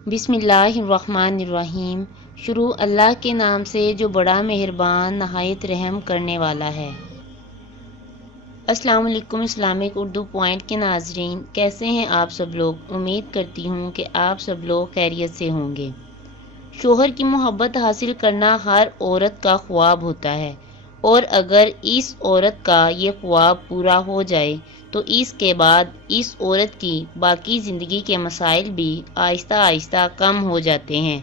بسم اللہ الرحمن الرحیم۔ شروع اللہ کے نام سے جو بڑا مہربان نہایت رحم کرنے والا ہے۔ السلام علیکم اسلامک اردو پوائنٹ کے ناظرین، کیسے ہیں آپ سب لوگ؟ امید کرتی ہوں کہ آپ سب لوگ خیریت سے ہوں گے۔ شوہر کی محبت حاصل کرنا ہر عورت کا خواب ہوتا ہے، اور اگر اس عورت کا یہ خواب پورا ہو جائے تو اس کے بعد اس عورت کی باقی زندگی کے مسائل بھی آہستہ آہستہ کم ہو جاتے ہیں۔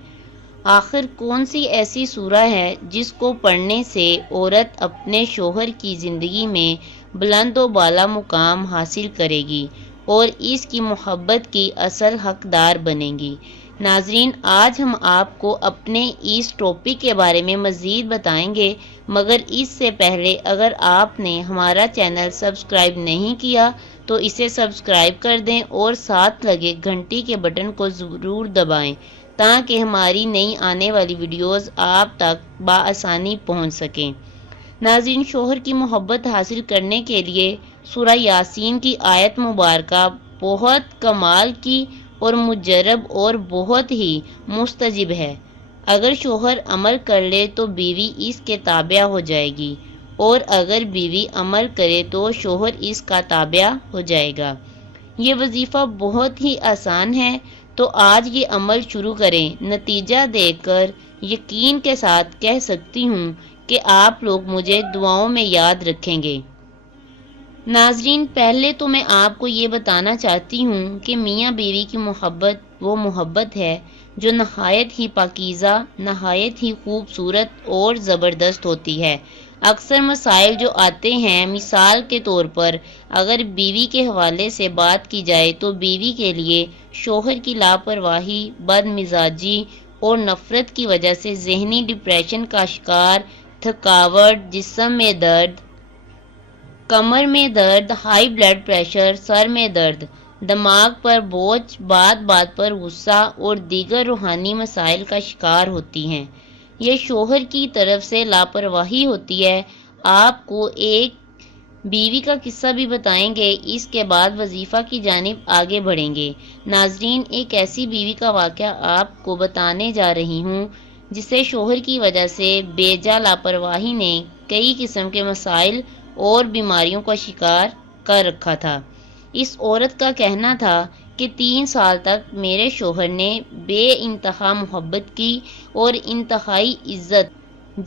آخر کون سی ایسی سورہ ہے جس کو پڑھنے سے عورت اپنے شوہر کی زندگی میں بلند و بالا مقام حاصل کرے گی اور اس کی محبت کی اصل حقدار بنے گی؟ ناظرین، آج ہم آپ کو اپنے اس ٹاپک کے بارے میں مزید بتائیں گے، مگر اس سے پہلے اگر آپ نے ہمارا چینل سبسکرائب نہیں کیا تو اسے سبسکرائب کر دیں اور ساتھ لگے گھنٹی کے بٹن کو ضرور دبائیں تاکہ ہماری نئی آنے والی ویڈیوز آپ تک بآسانی پہنچ سکیں۔ ناظرین، شوہر کی محبت حاصل کرنے کے لیے سورہ یاسین کی آیت مبارکہ بہت کمال کی اور مجرب اور بہت ہی مستجب ہے۔ اگر شوہر عمل کر لے تو بیوی اس کے تابع ہو جائے گی، اور اگر بیوی عمل کرے تو شوہر اس کا تابع ہو جائے گا۔ یہ وظیفہ بہت ہی آسان ہے، تو آج یہ عمل شروع کریں۔ نتیجہ دیکھ کر یقین کے ساتھ کہہ سکتی ہوں کہ آپ لوگ مجھے دعاؤں میں یاد رکھیں گے۔ ناظرین، پہلے تو میں آپ کو یہ بتانا چاہتی ہوں کہ میاں بیوی کی محبت وہ محبت ہے جو نہایت ہی پاکیزہ، نہایت ہی خوبصورت اور زبردست ہوتی ہے۔ اکثر مسائل جو آتے ہیں، مثال کے طور پر اگر بیوی کے حوالے سے بات کی جائے تو بیوی کے لیے شوہر کی لاپرواہی، بد مزاجی اور نفرت کی وجہ سے ذہنی ڈپریشن کا شکار، تھکاوٹ، جسم میں درد، کمر میں درد، ہائی بلڈ پریشر، سر میں درد، دماغ پر بوجھ، بات بات پر غصہ اور دیگر روحانی مسائل کا شکار ہوتی ہیں۔ یہ شوہر کی طرف سے لاپرواہی ہوتی ہے۔ آپ کو ایک بیوی کا قصہ بھی بتائیں گے، اس کے بعد وظیفہ کی جانب آگے بڑھیں گے۔ ناظرین، ایک ایسی بیوی کا واقعہ آپ کو بتانے جا رہی ہوں جسے شوہر کی وجہ سے بے جا لاپرواہی نے کئی قسم کے مسائل اور بیماریوں کا شکار کر رکھا تھا۔ اس عورت کا کہنا تھا کہ 3 سال تک میرے شوہر نے بے انتہا محبت کی اور انتہائی عزت،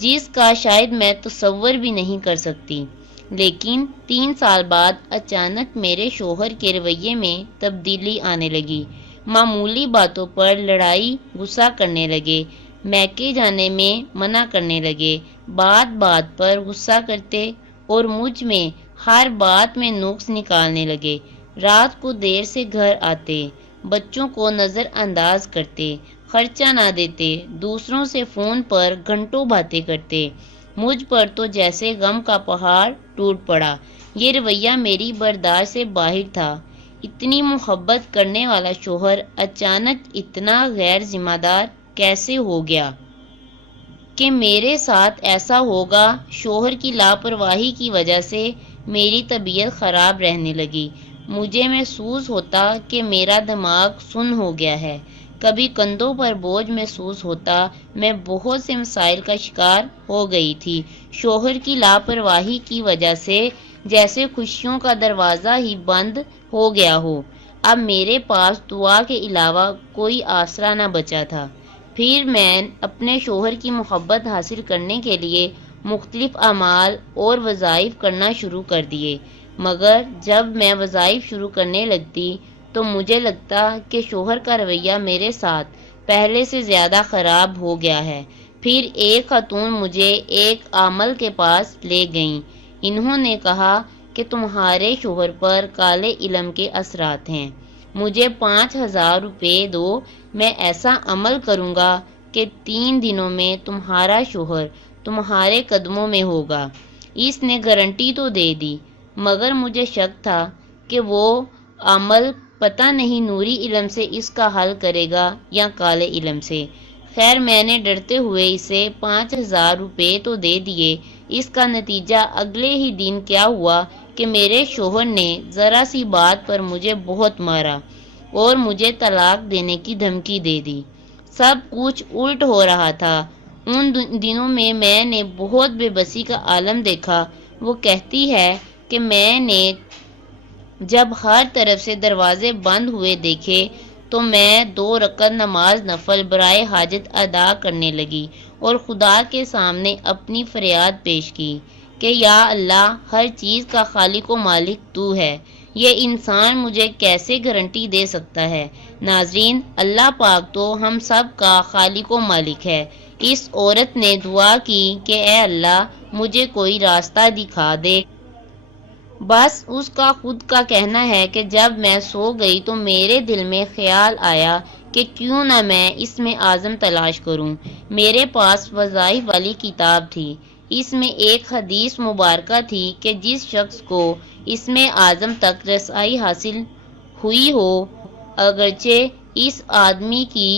جس کا شاید میں تصور بھی نہیں کر سکتی، لیکن 3 سال بعد اچانک میرے شوہر کے رویے میں تبدیلی آنے لگی۔ معمولی باتوں پر لڑائی، غصہ کرنے لگے، میکے جانے میں منع کرنے لگے، بات بات پر غصہ کرتے اور مجھ میں ہر بات میں نقص نکالنے لگے، رات کو دیر سے گھر آتے، بچوں کو نظر انداز کرتے، خرچہ نہ دیتے، دوسروں سے فون پر گھنٹوں باتیں کرتے۔ مجھ پر تو جیسے غم کا پہاڑ ٹوٹ پڑا۔ یہ رویہ میری برداشت سے باہر تھا۔ اتنی محبت کرنے والا شوہر اچانک اتنا غیر ذمہ دار کیسے ہو گیا کہ میرے ساتھ ایسا ہوگا؟ شوہر کی لاپرواہی کی وجہ سے میری طبیعت خراب رہنے لگی۔ مجھے محسوس ہوتا کہ میرا دماغ سن ہو گیا ہے، کبھی کندھوں پر بوجھ محسوس ہوتا۔ میں بہت سے مسائل کا شکار ہو گئی تھی، شوہر کی لاپرواہی کی وجہ سے جیسے خوشیوں کا دروازہ ہی بند ہو گیا ہو۔ اب میرے پاس دعا کے علاوہ کوئی آسرا نہ بچا تھا۔ پھر میں اپنے شوہر کی محبت حاصل کرنے کے لیے مختلف اعمال اور وظائف کرنا شروع کر دیے، مگر جب میں وظائف شروع کرنے لگتی تو مجھے لگتا کہ شوہر کا رویہ میرے ساتھ پہلے سے زیادہ خراب ہو گیا ہے۔ پھر ایک خاتون مجھے ایک عامل کے پاس لے گئیں۔ انہوں نے کہا کہ تمہارے شوہر پر کالے علم کے اثرات ہیں، مجھے 5000 روپے دو، میں ایسا عمل کروں گا کہ 3 دنوں میں تمہارا شوہر تمہارے قدموں میں ہوگا۔ اس نے گارنٹی تو دے دی، مگر مجھے شک تھا کہ وہ عمل پتہ نہیں نوری علم سے اس کا حل کرے گا یا کالے علم سے۔ خیر، میں نے ڈرتے ہوئے اسے 5000 روپے تو دے دیے۔ اس کا نتیجہ اگلے ہی دن کیا ہوا کہ میرے شوہر نے ذرا سی بات پر مجھے بہت مارا۔ اور مجھے طلاق دینے کی دھمکی دے دی۔ سب کچھ الٹ ہو رہا تھا۔ ان دنوں میں نے بہت بے بسی کا عالم دیکھا۔ وہ کہتی ہے کہ میں نے جب ہر طرف سے دروازے بند ہوئے دیکھے تو میں 2 رکعت نماز نفل برائے حاجت ادا کرنے لگی اور خدا کے سامنے اپنی فریاد پیش کی کہ یا اللہ، ہر چیز کا خالق و مالک تو ہے، یہ انسان مجھے کیسے گارنٹی دے سکتا ہے؟ ناظرین، اللہ پاک تو ہم سب کا خالق و مالک ہے۔ اس عورت نے دعا کی کہ اے اللہ، مجھے کوئی راستہ دکھا دے۔ بس اس کا خود کا کہنا ہے کہ جب میں سو گئی تو میرے دل میں خیال آیا کہ کیوں نہ میں اسم اعظم تلاش کروں۔ میرے پاس وظائف والی کتاب تھی۔ اس میں ایک حدیث مبارکہ تھی کہ جس شخص کو اسم اعظم تک رسائی حاصل ہوئی ہو، اگرچہ اس آدمی کی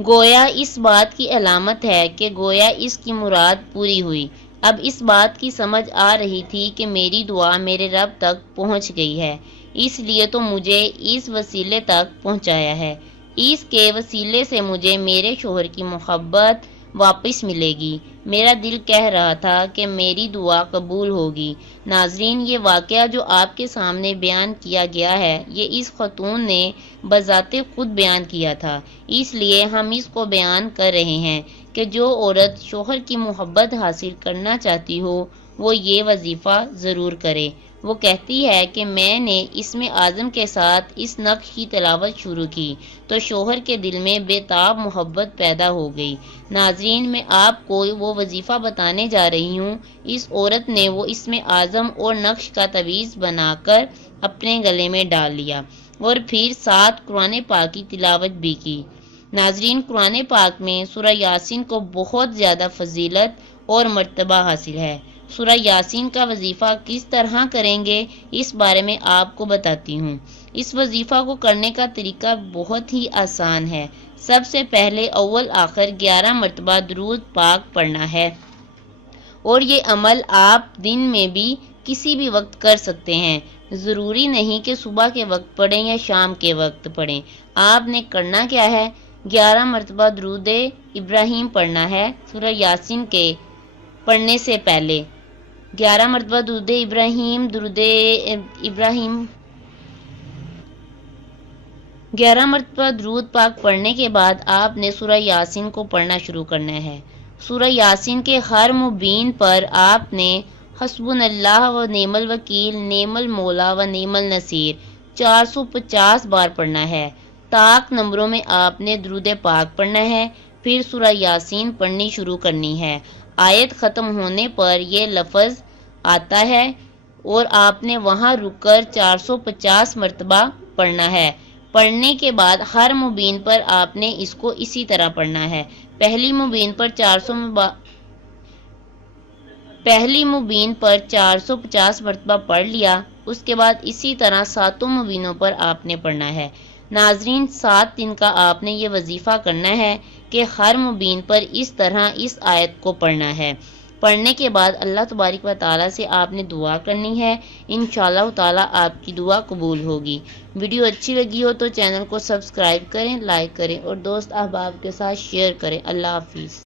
گویا اس بات کی علامت ہے کہ گویا اس کی مراد پوری ہوئی۔ اب اس بات کی سمجھ آ رہی تھی کہ میری دعا میرے رب تک پہنچ گئی ہے، اس لیے تو مجھے اس وسیلے تک پہنچایا ہے۔ اس کے وسیلے سے مجھے میرے شوہر کی محبت واپس ملے گی۔ میرا دل کہہ رہا تھا کہ میری دعا قبول ہوگی۔ ناظرین، یہ واقعہ جو آپ کے سامنے بیان کیا گیا ہے، یہ اس خاتون نے بذات خود بیان کیا تھا، اس لیے ہم اس کو بیان کر رہے ہیں کہ جو عورت شوہر کی محبت حاصل کرنا چاہتی ہو وہ یہ وظیفہ ضرور کرے۔ وہ کہتی ہے کہ میں نے اسم اعظم کے ساتھ اس نقش کی تلاوت شروع کی تو شوہر کے دل میں بے تاب محبت پیدا ہو گئی۔ ناظرین، میں آپ کو وہ وظیفہ بتانے جا رہی ہوں۔ اس عورت نے وہ اسم اعظم اور نقش کا تعویذ بنا کر اپنے گلے میں ڈال لیا اور پھر ساتھ قرآن پاک کی تلاوت بھی کی۔ ناظرین، قرآن پاک میں سورہ یاسین کو بہت زیادہ فضیلت اور مرتبہ حاصل ہے۔ سورہ یاسین کا وظیفہ کس طرح کریں گے، اس بارے میں آپ کو بتاتی ہوں۔ اس وظیفہ کو کرنے کا طریقہ بہت ہی آسان ہے۔ سب سے پہلے اول آخر 11 مرتبہ درود پاک پڑھنا ہے، اور یہ عمل آپ دن میں بھی کسی بھی وقت کر سکتے ہیں۔ ضروری نہیں کہ صبح کے وقت پڑھیں یا شام کے وقت پڑھیں۔ آپ نے کرنا کیا ہے، 11 مرتبہ درود ابراہیم پڑھنا ہے۔ سورہ یاسین کے پڑھنے سے پہلے 11 مرتبہ درود ابراہیم 11 مرتبہ درود پاک پڑھنے کے بعد آپ نے سورہ یاسین کو پڑھنا شروع کرنا ہے۔ سورہ یاسین کے ہر مبین پر آپ نے حسبنا اللہ و نعم الوکیل، نعم المولا و نعم النصیر 450 بار پڑھنا ہے۔ طاق نمبروں میں آپ نے درود پاک پڑھنا ہے، پھر سورہ یاسین پڑھنی شروع کرنی ہے۔ آیت ختم ہونے پر یہ لفظ آتا ہے اور آپ نے وہاں رک کر 450 مرتبہ پڑھنا ہے۔ پڑھنے کے بعد ہر مبین پر آپ نے اس کو اسی طرح پڑھنا ہے۔ پہلی مبین پر 450 مرتبہ پڑھ لیا، اس کے بعد اسی طرح 7 مبینوں پر آپ نے پڑھنا ہے۔ ناظرین، 7 دن کا آپ نے یہ وظیفہ کرنا ہے کہ ہر مبین پر اس طرح اس آیت کو پڑھنا ہے۔ پڑھنے کے بعد اللہ تبارک و تعالیٰ سے آپ نے دعا کرنی ہے، انشاءاللہ تعالیٰ آپ کی دعا قبول ہوگی۔ ویڈیو اچھی لگی ہو تو چینل کو سبسکرائب کریں، لائک کریں اور دوست احباب کے ساتھ شیئر کریں۔ اللہ حافظ۔